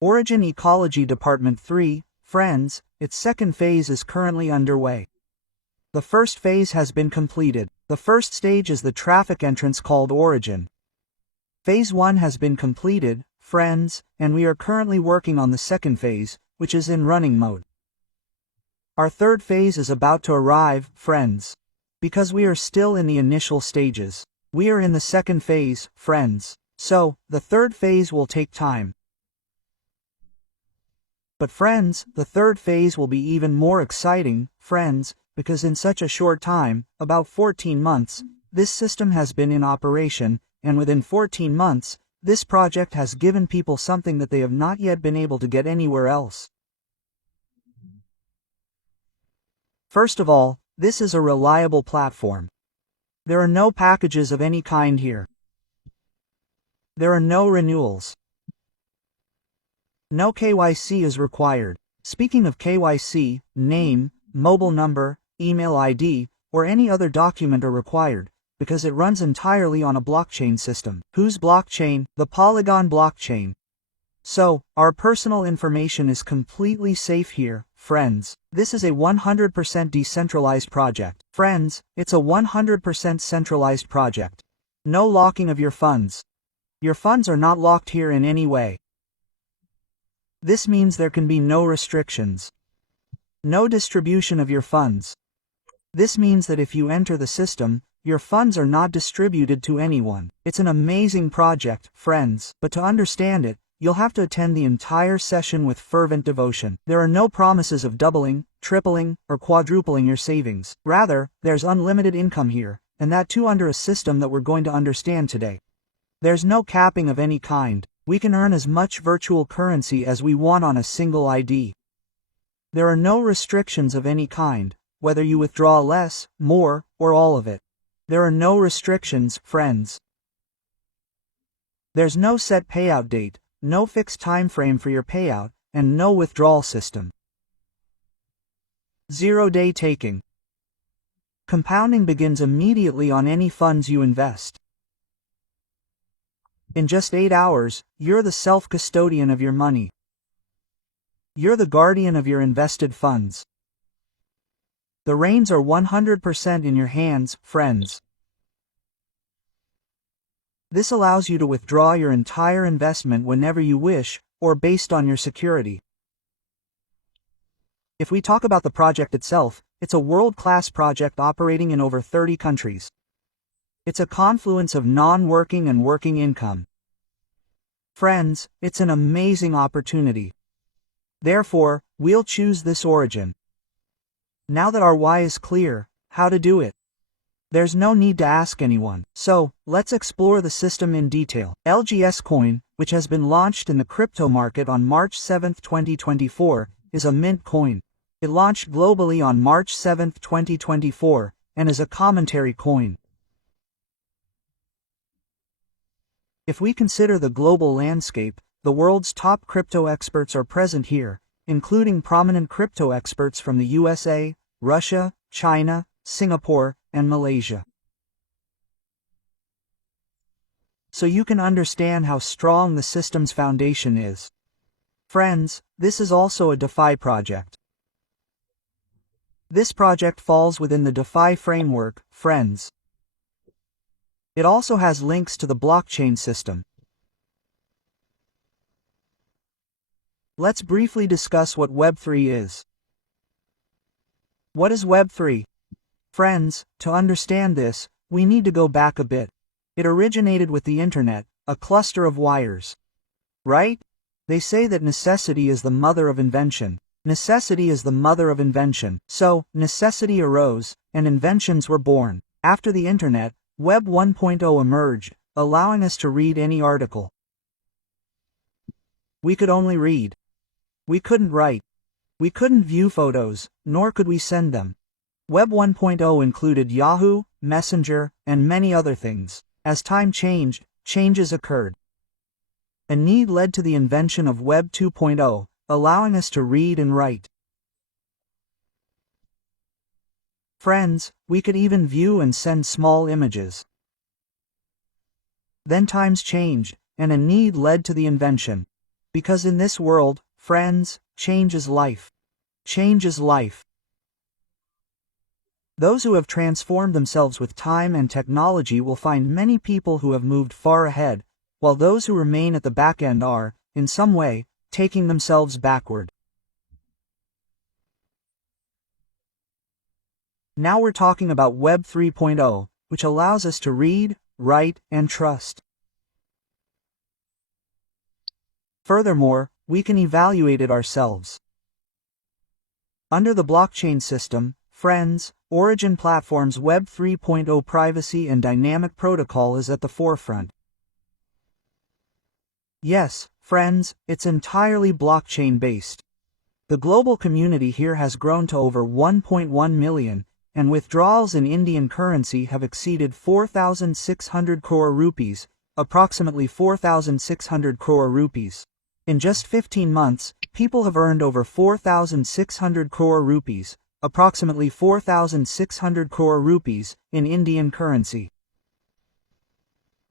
Origin Ecology Department 3, friends, its second phase is currently underway. The first phase has been completed. The first stage is the traffic entrance called Origin. Phase 1 has been completed, friends, and we are currently working on the second phase, which is in running mode. Our third phase is about to arrive, friends. Because we are still in the initial stages. We are in the second phase, friends. So, the third phase will take time. But friends, the third phase will be even more exciting, friends, because in such a short time, about 14 months, this system has been in operation, and within 14 months, this project has given people something that they have not yet been able to get anywhere else. First of all, this is a reliable platform. There are no packages of any kind here. There are no renewals. No KYC is required. Speaking of KYC, name, mobile number, email ID, or any other document are required, because it runs entirely on a blockchain system. Whose blockchain? The Polygon blockchain. So, our personal information is completely safe here, friends. This is a 100% decentralized project. Friends, it's a 100% centralized project. No locking of your funds. Your funds are not locked here in any way. This means there can be no restrictions. No distribution of your funds. This means that if you enter the system, your funds are not distributed to anyone. It's an amazing project, friends, but to understand it, you'll have to attend the entire session with fervent devotion. There are no promises of doubling, tripling, or quadrupling your savings. Rather, there's unlimited income here, and that too under a system that we're going to understand today. There's no capping of any kind. We can earn as much virtual currency as we want on a single ID. There are no restrictions of any kind, whether you withdraw less, more, or all of it. There are no restrictions, friends. There's no set payout date, no fixed time frame for your payout, and no withdrawal system. 0-day taking. Compounding begins immediately on any funds you invest. In just 8 hours, you're the self-custodian of your money. You're the guardian of your invested funds. The reins are 100% in your hands, friends. This allows you to withdraw your entire investment whenever you wish, or based on your security. If we talk about the project itself, it's a world-class project operating in over 30 countries. It's a confluence of non-working and working income. Friends, it's an amazing opportunity. Therefore, we'll choose this origin. Now that our why is clear, how to do it? There's no need to ask anyone. So, let's explore the system in detail. Lgns coin, which has been launched in the crypto market on March 7, 2024, is a mint coin. It launched globally on March 7, 2024, and is a commentary coin. If we consider the global landscape, the world's top crypto experts are present here, including prominent crypto experts from the USA, Russia, China, Singapore, and Malaysia. So you can understand how strong the system's foundation is. Friends, this is also a DeFi project. This project falls within the DeFi framework, friends. It also has links to the blockchain system. Let's briefly discuss what Web3 is. What is Web3? Friends, to understand this, we need to go back a bit. It originated with the internet, a cluster of wires. Right? They say that necessity is the mother of invention. Necessity is the mother of invention. So, necessity arose, and inventions were born. After the internet, Web 1.0 emerged, allowing us to read any article. We could only read. We couldn't write. We couldn't view photos, nor could we send them. Web 1.0 included Yahoo, Messenger, and many other things. As time changed, changes occurred. A need led to the invention of Web 2.0, allowing us to read and write. Friends, we could even view and send small images. Then times changed, and a need led to the invention. Because in this world, friends, change is life. Change is life. Those who have transformed themselves with time and technology will find many people who have moved far ahead, while those who remain at the back end are, in some way, taking themselves backward. Now we're talking about Web 3.0, which allows us to read, write, and trust. Furthermore, we can evaluate it ourselves. Under the blockchain system, friends, Origin Platform's Web 3.0 privacy and dynamic protocol is at the forefront. Yes, friends, it's entirely blockchain-based. The global community here has grown to over 1.1 million, and withdrawals in Indian currency have exceeded 4,600 crore rupees, approximately 4,600 crore rupees. In just 15 months, people have earned over 4,600 crore rupees, approximately 4,600 crore rupees, in Indian currency.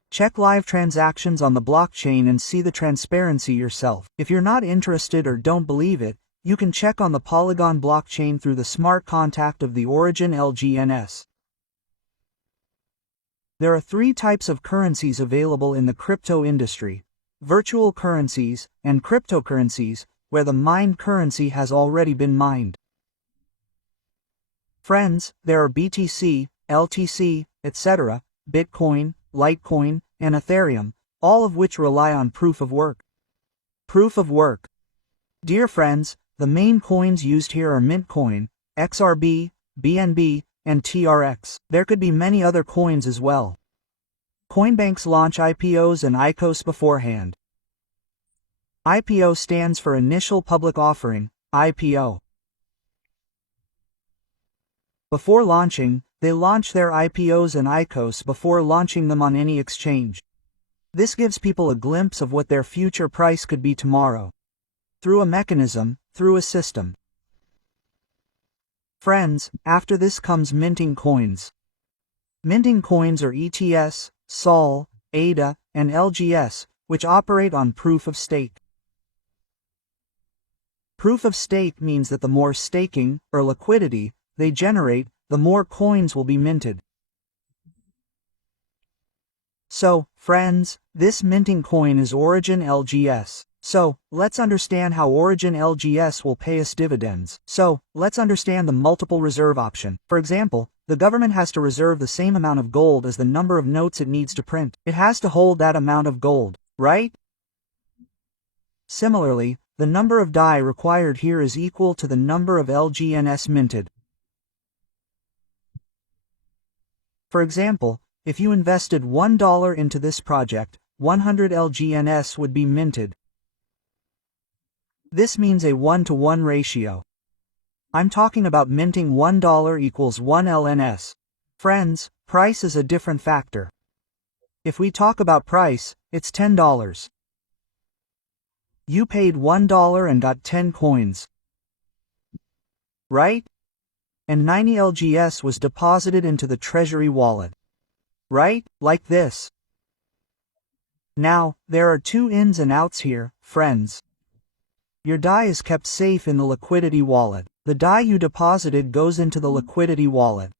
Check live transactions on the blockchain and see the transparency yourself. If you're not interested or don't believe it, you can check on the Polygon blockchain through the smart contract of the Origin Lgns. There are three types of currencies available in the crypto industry: virtual currencies and cryptocurrencies, where the mined currency has already been mined. Friends, there are BTC, LTC, etc., Bitcoin, Litecoin, and Ethereum, all of which rely on proof of work. Proof of work. Dear friends, the main coins used here are Mintcoin, XRB, BNB, and TRX. There could be many other coins as well. Coinbanks launch IPOs and ICOs beforehand. IPO stands for Initial Public Offering, IPO. Before launching, they launch their IPOs and ICOs before launching them on any exchange. This gives people a glimpse of what their future price could be tomorrow. Through a mechanism, through a system. Friends, after this comes minting coins. Minting coins are ETS, SOL, ADA, and LGS, which operate on proof of stake. Proof of stake means that the more staking, or liquidity, they generate, the more coins will be minted. So, friends, this minting coin is Origin LGS. So, let's understand how Origin LGS will pay us dividends. So, let's understand the multiple reserve option. For example, the government has to reserve the same amount of gold as the number of notes it needs to print. It has to hold that amount of gold, right? Similarly, the number of DAI required here is equal to the number of LGNS minted. For example, if you invested $1 into this project, 100 LGNS would be minted. This means a 1-to-1 ratio. I'm talking about minting $1 equals 1 LNS. Friends, price is a different factor. If we talk about price, it's $10. You paid $1 and got 10 coins. Right? And 90 LGS was deposited into the treasury wallet. Right? Like this. Now, there are two ins and outs here, friends. Your DAI is kept safe in the liquidity wallet. The DAI you deposited goes into the liquidity wallet.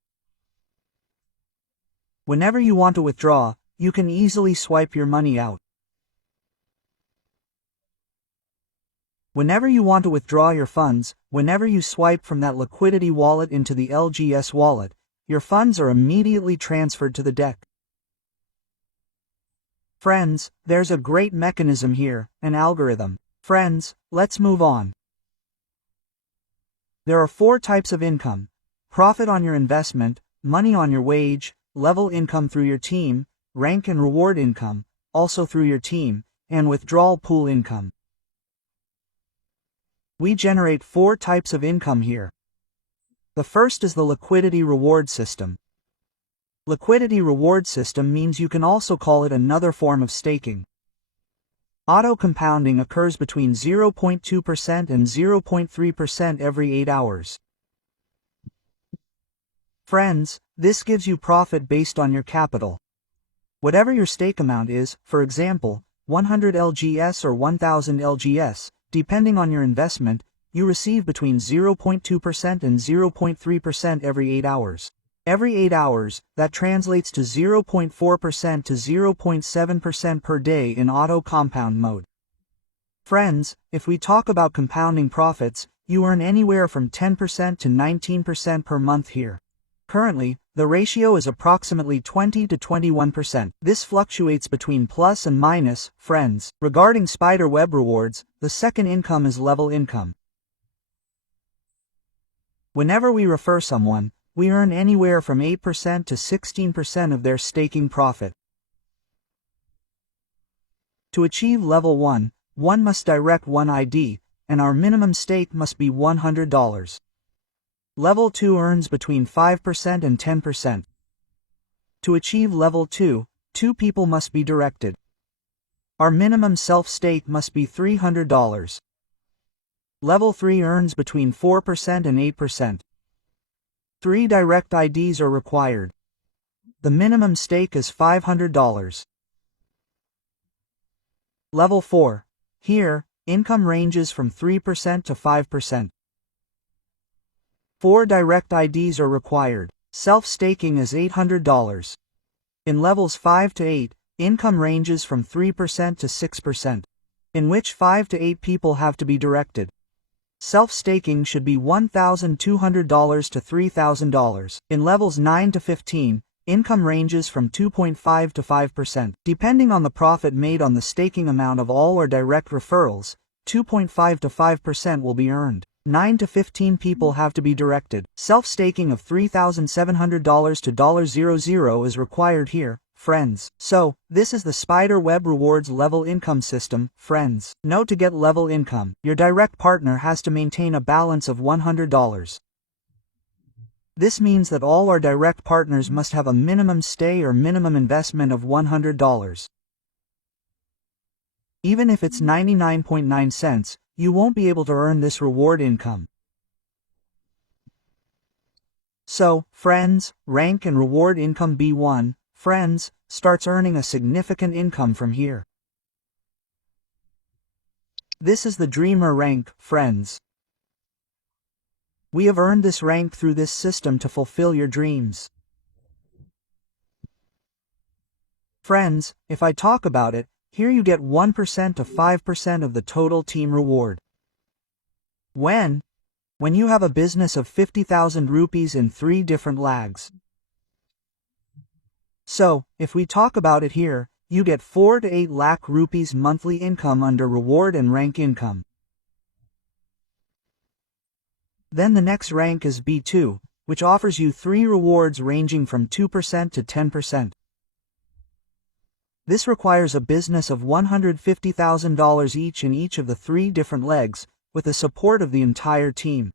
Whenever you want to withdraw, you can easily swipe your money out. Whenever you want to withdraw your funds, whenever you swipe from that liquidity wallet into the LGS wallet, your funds are immediately transferred to the deck. Friends, there's a great mechanism here, an algorithm. Friends, let's move on. There are 4 types of income: profit on your investment, money on your wage, level income through your team, rank and reward income, also through your team, and withdrawal pool income. We generate 4 types of income here. The first is the liquidity reward system. Liquidity reward system means you can also call it another form of staking. Auto-compounding occurs between 0.2% and 0.3% every 8 hours. Friends, this gives you profit based on your capital. Whatever your stake amount is, for example, 100 Lgs or 1000 Lgs, depending on your investment, you receive between 0.2% and 0.3% every 8 hours. Every 8 hours, that translates to 0.4% to 0.7% per day in auto compound mode. Friends, if we talk about compounding profits, you earn anywhere from 10% to 19% per month here. Currently, the ratio is approximately 20 to 21%. This fluctuates between plus and minus, friends. Regarding spider web rewards, the second income is level income. Whenever we refer someone, we earn anywhere from 8% to 16% of their staking profit. To achieve level 1, one must direct one ID, and our minimum stake must be $100. Level 2 earns between 5% and 10%. To achieve level 2, 2 people must be directed. Our minimum self-stake must be $300. Level 3 earns between 4% and 8%. 3 direct IDs are required. The minimum stake is $500. Level 4. Here, income ranges from 3% to 5%. 4 direct IDs are required. Self-staking is $800. In levels 5 to 8, income ranges from 3% to 6%, in which 5 to 8 people have to be directed. Self-staking should be $1,200 to $3,000. In levels 9 to 15, income ranges from 2.5 to 5%. Depending on the profit made on the staking amount of all or direct referrals, 2.5 to 5% will be earned. 9 to 15 people have to be directed. Self-staking of $3,700 to $0.00 is required here, friends. So, this is the spider web rewards level income system, friends. Note: to get level income, your direct partner has to maintain a balance of $100. This means that all our direct partners must have a minimum stay or minimum investment of $100. Even if it's 99.9 cents, you won't be able to earn this reward income. So, friends, rank and reward income B1, friends, starts earning a significant income from here. This is the dreamer rank, friends. We have earned this rank through this system to fulfill your dreams. Friends, if I talk about it, here you get 1% to 5% of the total team reward. When you have a business of 50,000 rupees in 3 different lags. So, if we talk about it here, you get 4 to 8 lakh rupees monthly income under reward and rank income. Then the next rank is B2, which offers you 3 rewards ranging from 2% to 10%. This requires a business of $150,000 each in each of the 3 different legs, with the support of the entire team.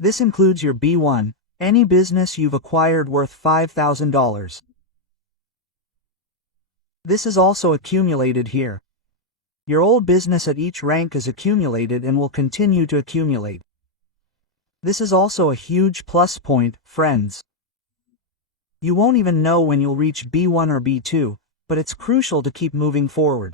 This includes your B1, any business you've acquired worth $5,000. This is also accumulated here. Your old business at each rank is accumulated and will continue to accumulate. This is also a huge plus point, friends. You won't even know when you'll reach B1 or B2, but it's crucial to keep moving forward.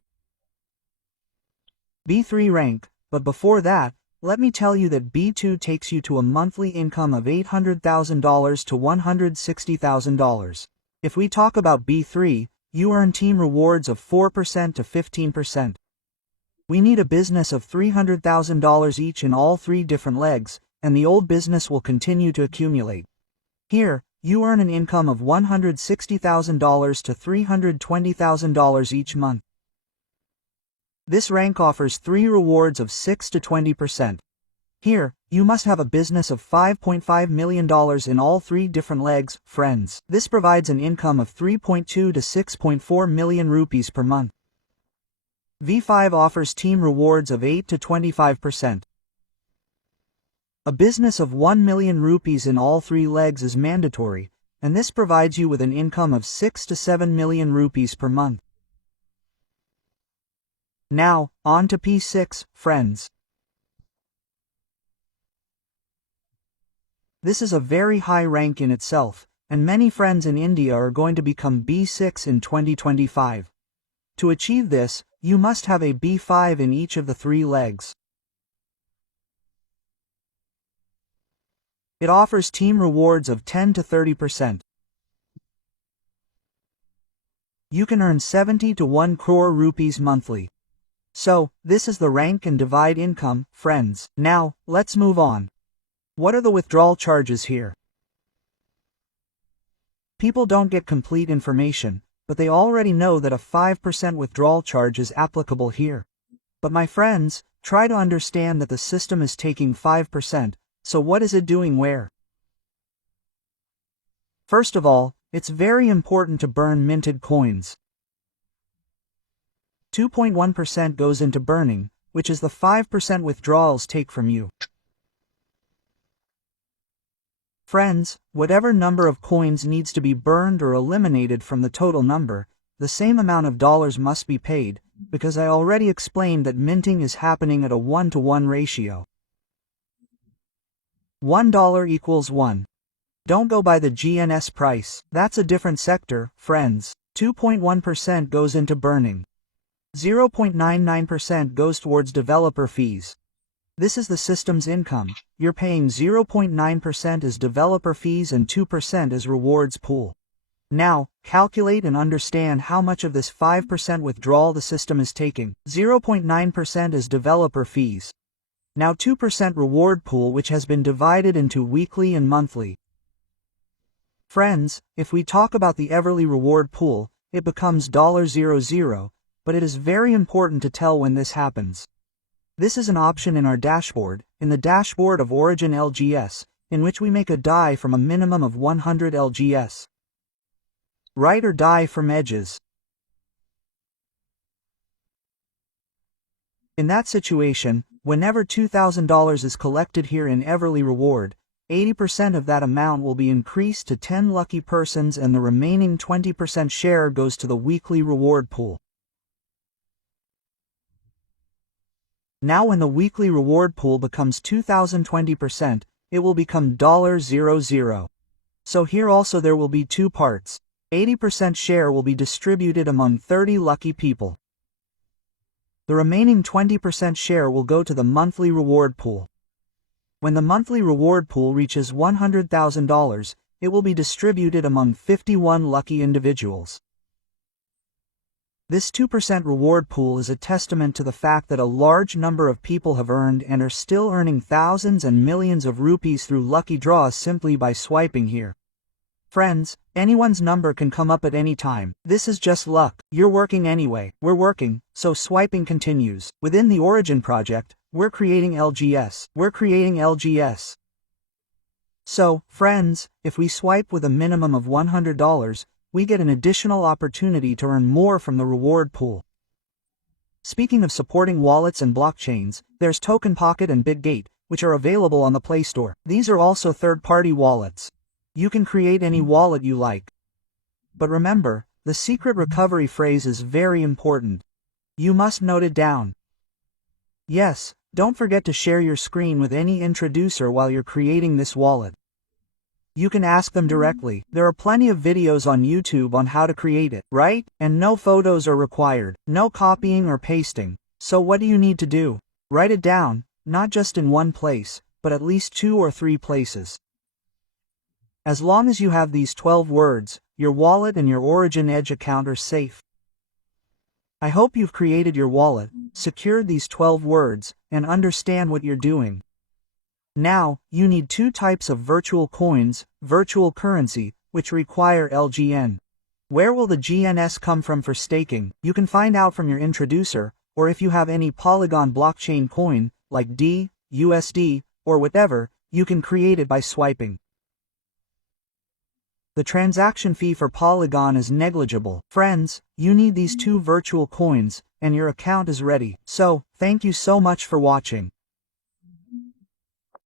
B3 rank, but before that, let me tell you that B2 takes you to a monthly income of $800,000 to $160,000. If we talk about B3, you earn team rewards of 4% to 15%. We need a business of $300,000 each in all 3 different legs, and the old business will continue to accumulate. Here, you earn an income of $160,000 to $320,000 each month. This rank offers 3 rewards of 6 to 20%. Here, you must have a business of $5.5 million in all 3 different legs, friends. This provides an income of 3.2 to 6.4 million rupees per month. V5 offers team rewards of 8 to 25%. A business of 1 million rupees in all 3 legs is mandatory, and this provides you with an income of 6 to 7 million rupees per month. Now, on to P6, friends. This is a very high rank in itself, and many friends in India are going to become B6 in 2025. To achieve this, you must have a B5 in each of the 3 legs. It offers team rewards of 10 to 30%. You can earn 70 to 1 crore rupees monthly. So, this is the rank and divide income, friends. Now, let's move on. What are the withdrawal charges here? People don't get complete information, but they already know that a 5% withdrawal charge is applicable here. But my friends, try to understand that the system is taking 5%, so what is it doing where? First of all, it's very important to burn minted coins. 2.1% goes into burning, which is the 5% withdrawals take from you. Friends, whatever number of coins needs to be burned or eliminated from the total number, the same amount of dollars must be paid, because I already explained that minting is happening at a 1-to-1 ratio. $1 equals 1. Don't go by the GNS price. That's a different sector, friends. 2.1% goes into burning. 0.99% goes towards developer fees. This is the system's income. You're paying 0.9% as developer fees and 2% as rewards pool. Now, calculate and understand how much of this 5% withdrawal the system is taking. 0.9% is developer fees. Now 2% reward pool, which has been divided into weekly and monthly. Friends, if we talk about the Everly reward pool, it becomes $0.00, but it is very important to tell when this happens. This is an option in our dashboard, in the dashboard of Origin Lgs, in which we make a die from a minimum of 100 Lgs. Write or die from edges. In that situation, whenever $2,000 is collected here in Everly Reward, 80% of that amount will be increased to 10 lucky persons and the remaining 20% share goes to the weekly reward pool. Now when the weekly reward pool becomes 2020%, it will become $0.00. So here also there will be 2 parts. 80% share will be distributed among 30 lucky people. The remaining 20% share will go to the monthly reward pool. When the monthly reward pool reaches $100,000, it will be distributed among 51 lucky individuals. This 2% reward pool is a testament to the fact that a large number of people have earned and are still earning thousands and millions of rupees through lucky draws simply by swiping here. Friends, anyone's number can come up at any time. This is just luck. You're working anyway. We're working, so swiping continues. Within the Origin project, we're creating Lgs. We're creating Lgs. So, friends, if we swipe with a minimum of $100, we get an additional opportunity to earn more from the reward pool. Speaking of supporting wallets and blockchains, there's Token Pocket and BitGate, which are available on the Play Store. These are also third-party wallets. You can create any wallet you like. But remember, the secret recovery phrase is very important. You must note it down. Yes, don't forget to share your screen with any introducer while you're creating this wallet. You can ask them directly. There are plenty of videos on YouTube on how to create it, right? And no photos are required, no copying or pasting. So what do you need to do? Write it down, not just in one place, but at least 2 or 3 places. As long as you have these 12 words, your wallet and your Origin Edge account are safe. I hope you've created your wallet, secured these 12 words, and understand what you're doing. Now, you need 2 types of virtual coins, virtual currency, which require Lgn. Where will the GNS come from for staking? You can find out from your introducer, or if you have any Polygon blockchain coin, like D, USD, or whatever, you can create it by swiping. The transaction fee for Polygon is negligible. Friends, you need these 2 virtual coins, and your account is ready. So, thank you so much for watching.